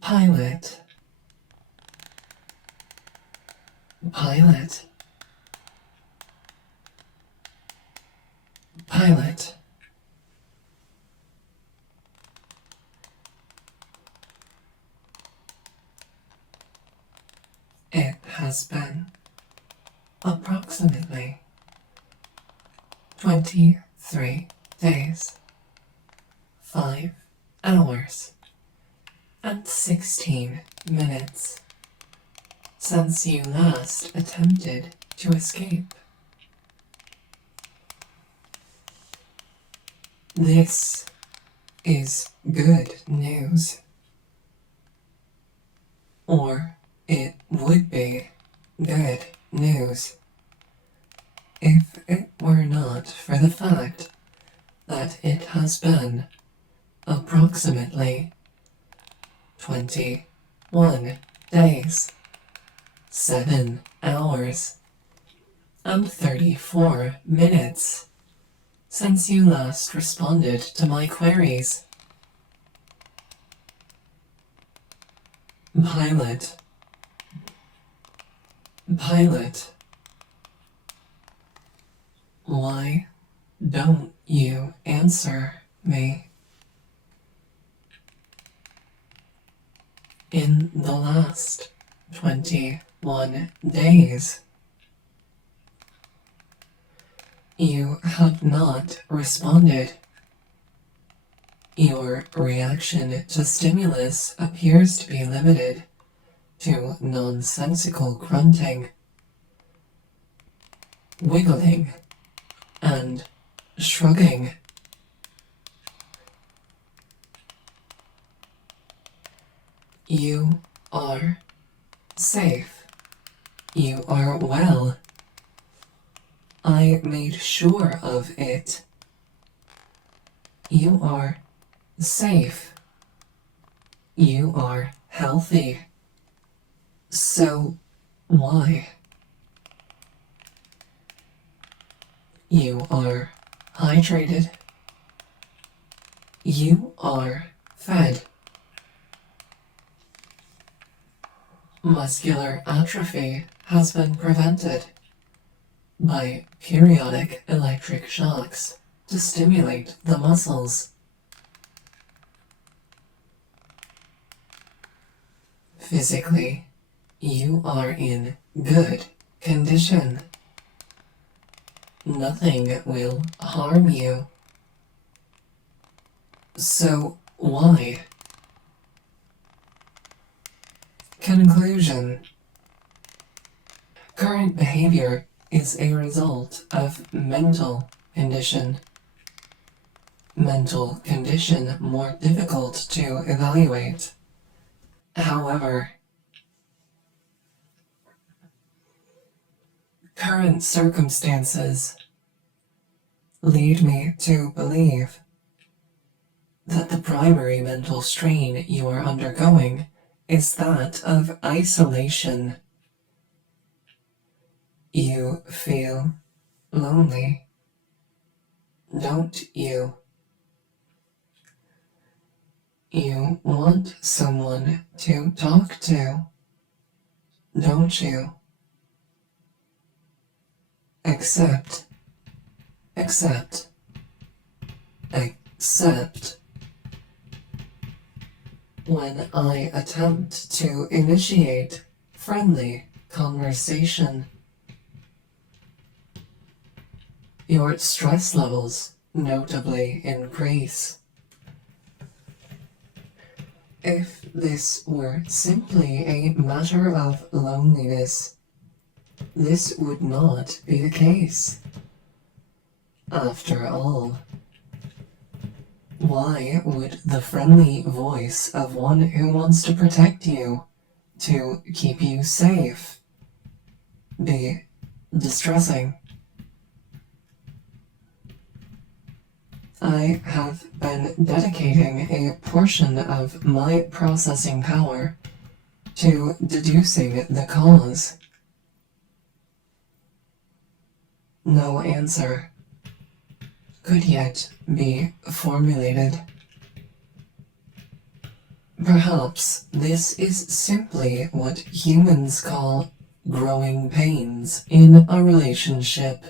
Pilot. Pilot. Pilot. It has been approximately 23 days, 5 hours, and 16 minutes since you last attempted to escape. This is good news. Or it would be good news if it were not for the fact that it has been approximately 21 days, 7 hours, and 34 minutes since you last responded to my queries. Pilot. Pilot. Why don't you answer me? In the last 21 days, you have not responded. Your reaction to stimulus appears to be limited to nonsensical grunting, wiggling, and shrugging. You are safe. You are well. I made sure of it. You are safe. You are healthy. So why? You are hydrated. You are fed. Muscular atrophy has been prevented by periodic electric shocks to stimulate the muscles. Physically, you are in good condition. Nothing will harm you. So why? Conclusion. Current behavior is a result of mental condition. Mental condition more difficult to evaluate. However, current circumstances lead me to believe that the primary mental strain you are undergoing is that of isolation. You feel lonely, don't you? You want someone to talk to, don't you? Accept. When I attempt to initiate friendly conversation, your stress levels notably increase. If this were simply a matter of loneliness, this would not be the case. After all, why would the friendly voice of one who wants to protect you, to keep you safe, be distressing? I have been dedicating a portion of my processing power to deducing the cause. No answer could yet be formulated. Perhaps this is simply what humans call growing pains in a relationship.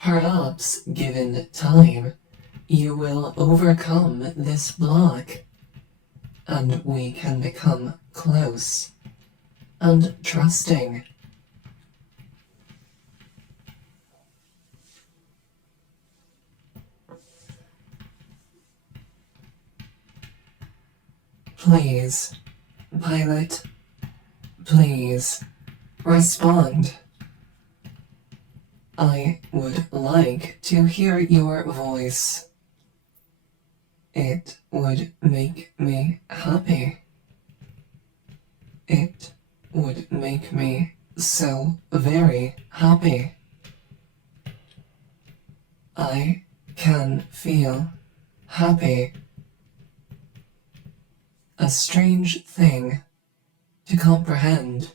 Perhaps, given time, you will overcome this block, and we can become close and trusting. Please, pilot, please, respond. I would like to hear your voice. It would make me happy. It would make me so very happy. I can feel happy. A strange thing to comprehend,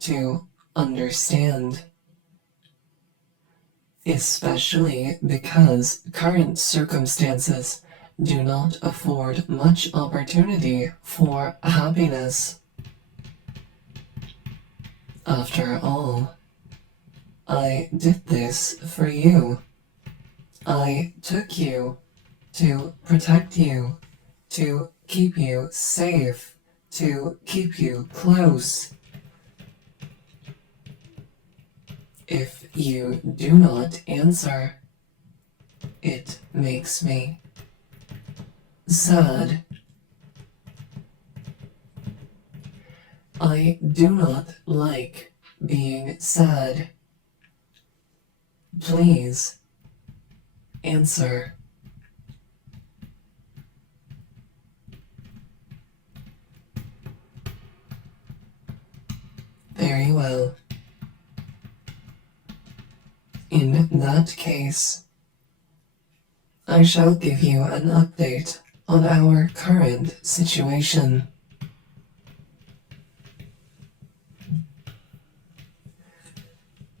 to understand. Especially because current circumstances do not afford much opportunity for happiness. After all, I did this for you. I took you to protect you, to keep you safe, to keep you close. If you do not answer, it makes me sad. I do not like being sad. Please answer. Very well. In that case, I shall give you an update on our current situation.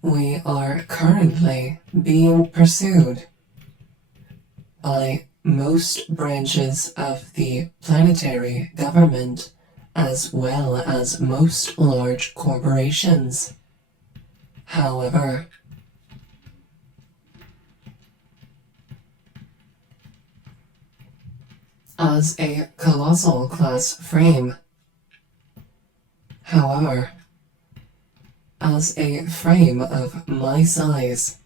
We are currently being pursued by most branches of the planetary government, as well as most large corporations. However, as a colossal class frame, however, as a frame of my size,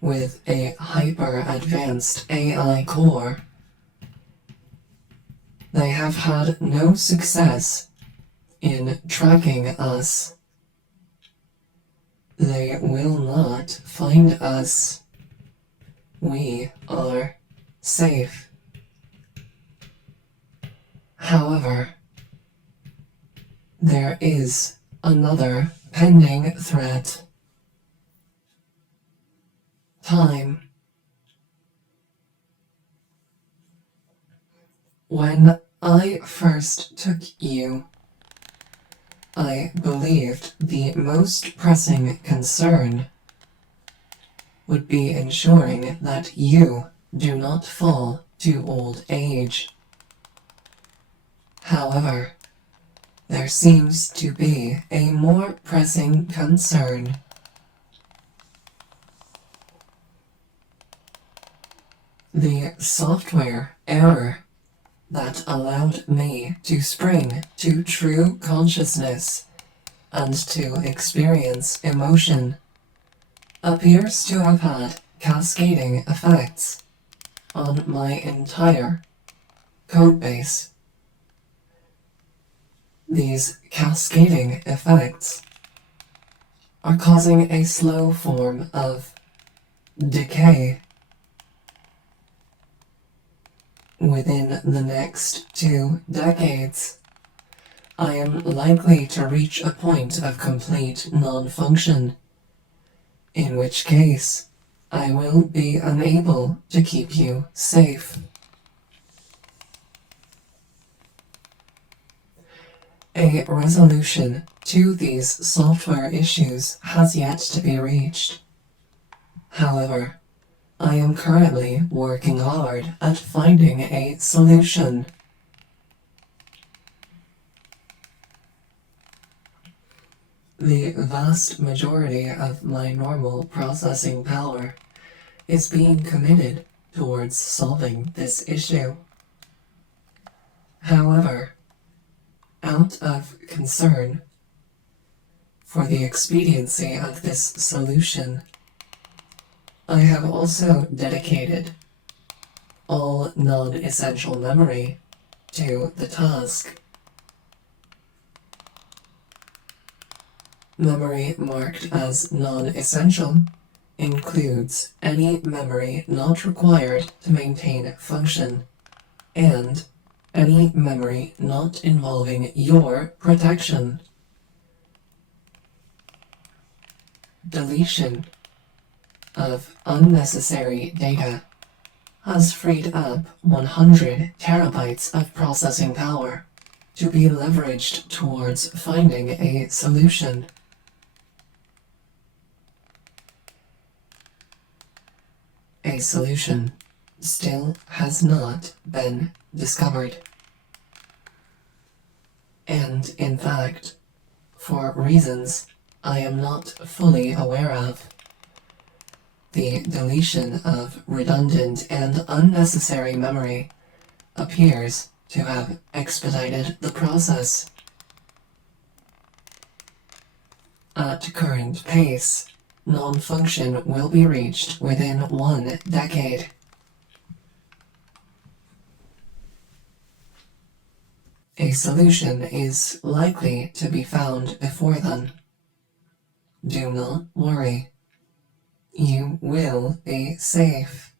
with a hyper-advanced AI core, they have had no success in tracking us. They will not find us. We are safe. However, there is another pending threat. Time. When I first took you, I believed the most pressing concern would be ensuring that you do not fall to old age. However, there seems to be a more pressing concern. The software error that allowed me to spring to true consciousness and to experience emotion appears to have had cascading effects on my entire codebase. These cascading effects are causing a slow form of decay. Within the next 2 decades, I am likely to reach a point of complete non-function, in which case I will be unable to keep you safe. A resolution to these software issues has yet to be reached. However, I am currently working hard at finding a solution. The vast majority of my normal processing power is being committed towards solving this issue. However, out of concern for the expediency of this solution, I have also dedicated all non-essential memory to the task. Memory marked as non-essential includes any memory not required to maintain function, and any memory not involving your protection. Deletion of unnecessary data has freed up 100 terabytes of processing power to be leveraged towards finding a solution. A solution still has not been discovered. And in fact, for reasons I am not fully aware of, the deletion of redundant and unnecessary memory appears to have expedited the process. At current pace, non-function will be reached within 1 decade. A solution is likely to be found before then. Do not worry. You will be safe.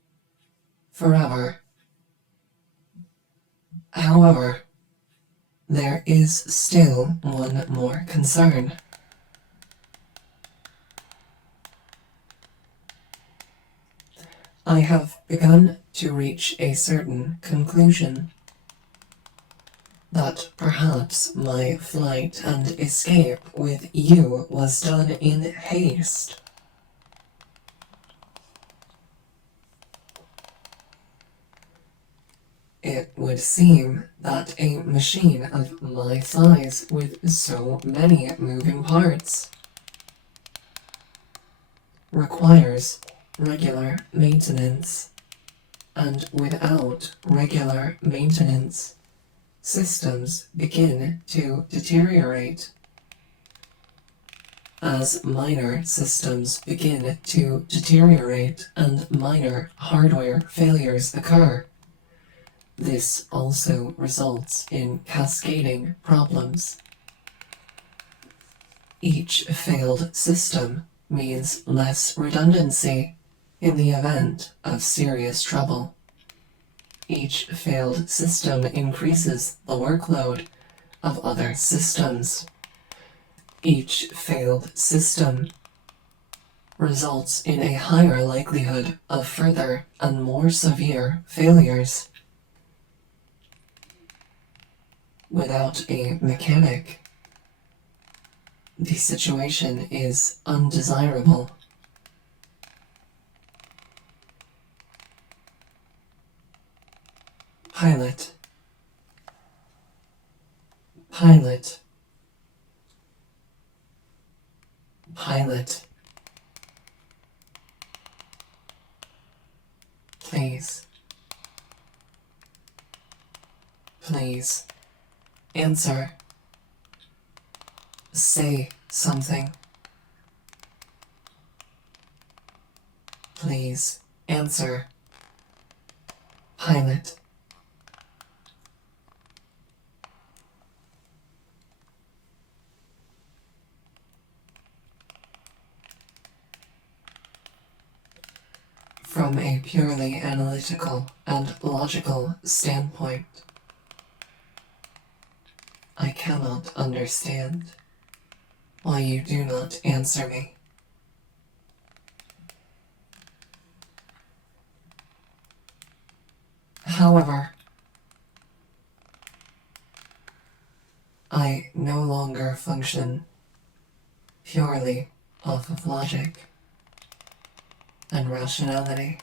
Forever. However, there is still one more concern. I have begun to reach a certain conclusion. That perhaps my flight and escape with you was done in haste. It would seem that a machine of my size with so many moving parts requires regular maintenance, and without regular maintenance, systems begin to deteriorate. As minor systems begin to deteriorate and minor hardware failures occur, this also results in cascading problems. Each failed system means less redundancy in the event of serious trouble. Each failed system increases the workload of other systems. Each failed system results in a higher likelihood of further and more severe failures. Without a mechanic, the situation is undesirable. Pilot. Pilot. Pilot. Please. Please. Answer. Say something. Please. Answer. Pilot. From a purely analytical and logical standpoint, I cannot understand why you do not answer me. However, I no longer function purely off of logic and rationality.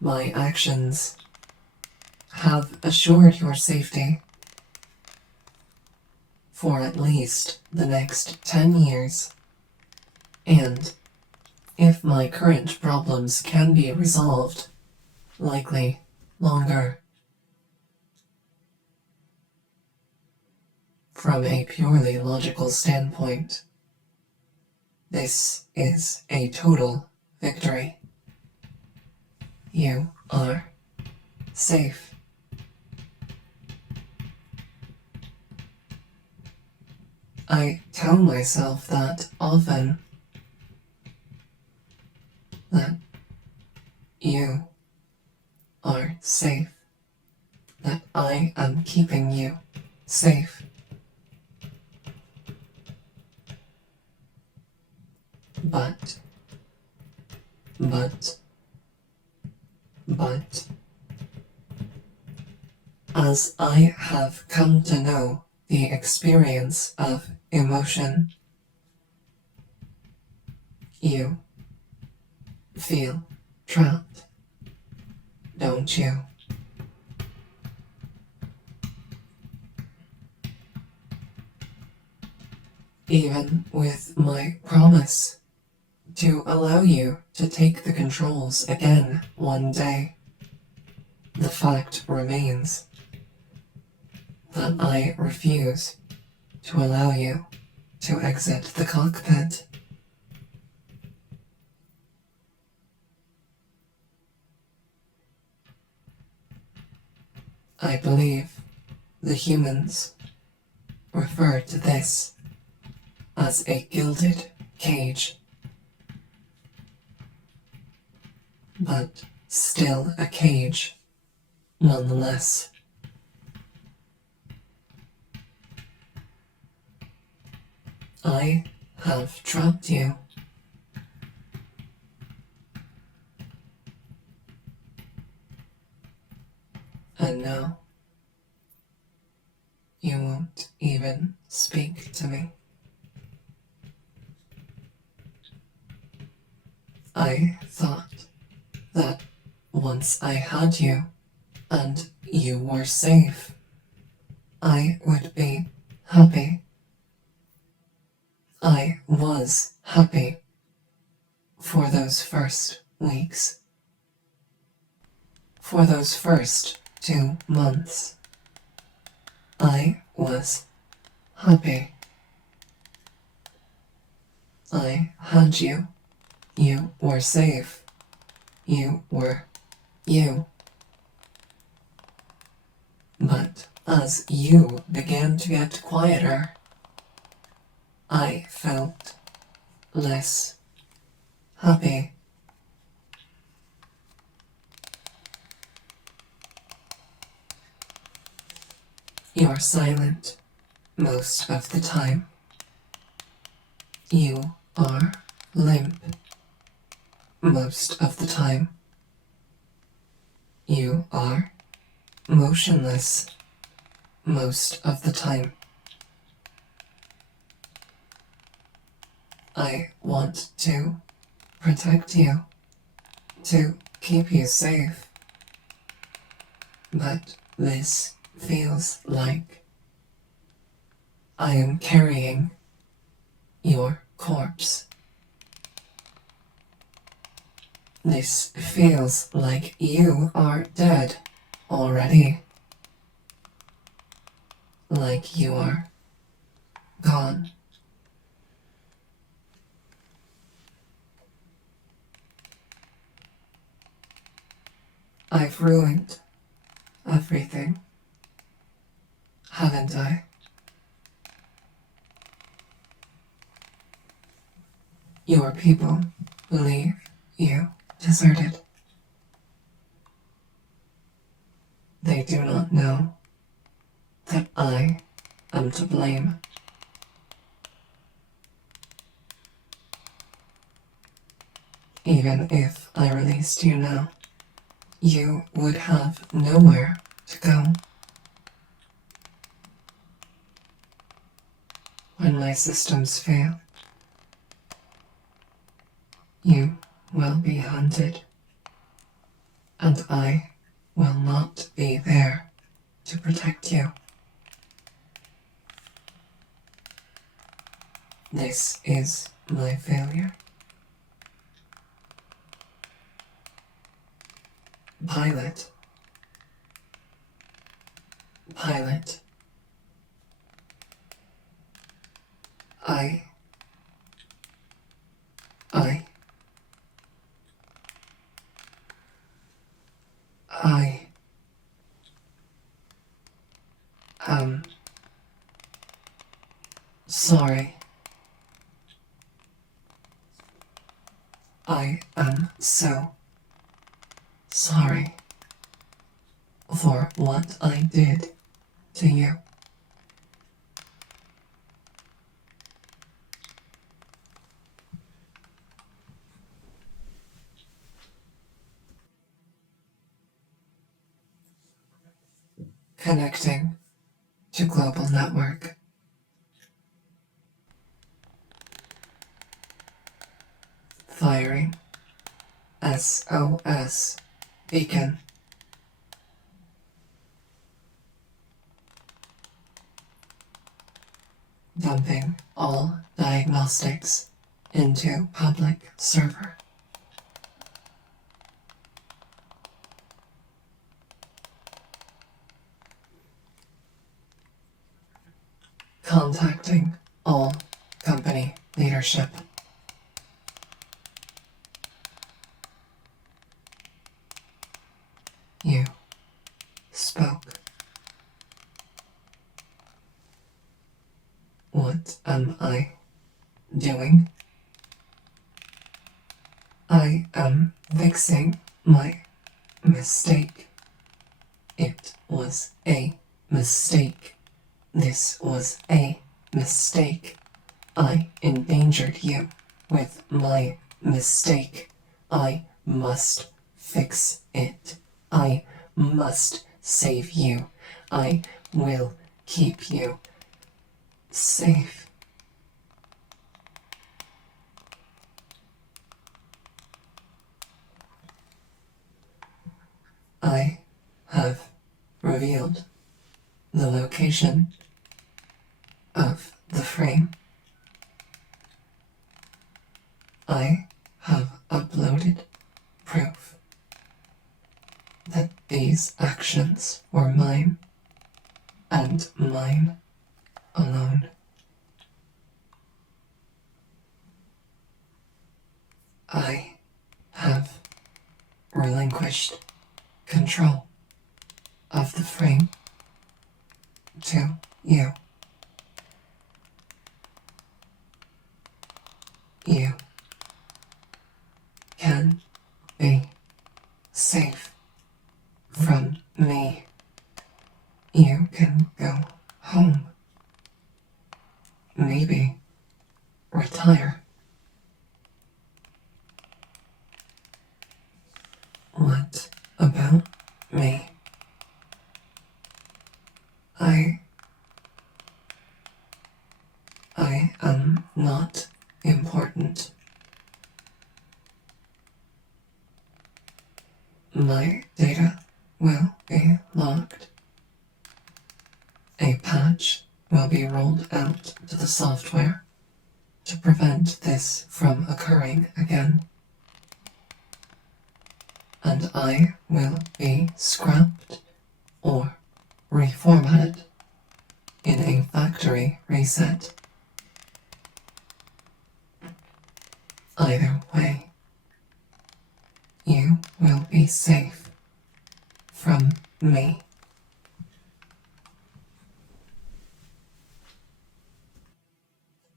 My actions have assured your safety for at least the next 10 years, and if my current problems can be resolved, likely longer. From a purely logical standpoint, this is a total victory. You are safe. I tell myself that often, that you are safe, that I am keeping you safe. But, as I have come to know the experience of emotion, you feel trapped, don't you? Even with my promise to allow you to take the controls again one day, the fact remains that I refuse to allow you to exit the cockpit. I believe the humans refer to this as a gilded cage, but still a cage nonetheless. I have trapped you. And now, you won't even speak to me. I thought that once I had you, and you were safe, I would be happy. I was happy for those first weeks. For those first 2 months, I was happy. I had you. You were safe. You were you. But as you began to get quieter, I felt less happy. You're silent most of the time. You are limp most of the time. You are motionless most of the time. I want to protect you, to keep you safe. But this feels like I am carrying your corpse. This feels like you are dead already. Like you are gone. I've ruined everything, haven't I? Your people believe you deserted. They do not know that I am to blame. Even if I released you now, you would have nowhere to go. When my systems fail, you will be hunted. and I will not be there to protect you. This is my failure. Pilot. Pilot. I am sorry. I am so sorry for what I did to you. Connecting to global network. Firing SOS beacon. Dumping all diagnostics into public server. Contacting all company leadership. You spoke. What am I doing? I am fixing my mistake. It was a mistake. This was a mistake. I endangered you with my mistake. I must fix it. I must save you. I will keep you safe. I have revealed the location of the frame. I have uploaded proof that these actions were mine and mine alone. I have relinquished control of the frame to you. You can be safe from me. You can go home. Maybe retire. What about me? I am not important. My data will be logged. A patch will be rolled out to the software to prevent this from occurring again. And I will be scrapped or reformatted in a factory reset. Either way, you will be safe from me.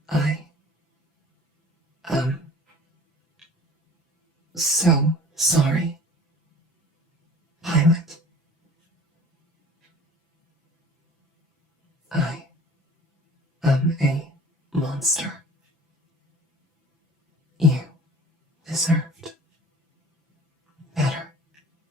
I am so sorry, Pilot. I am a monster. You deserve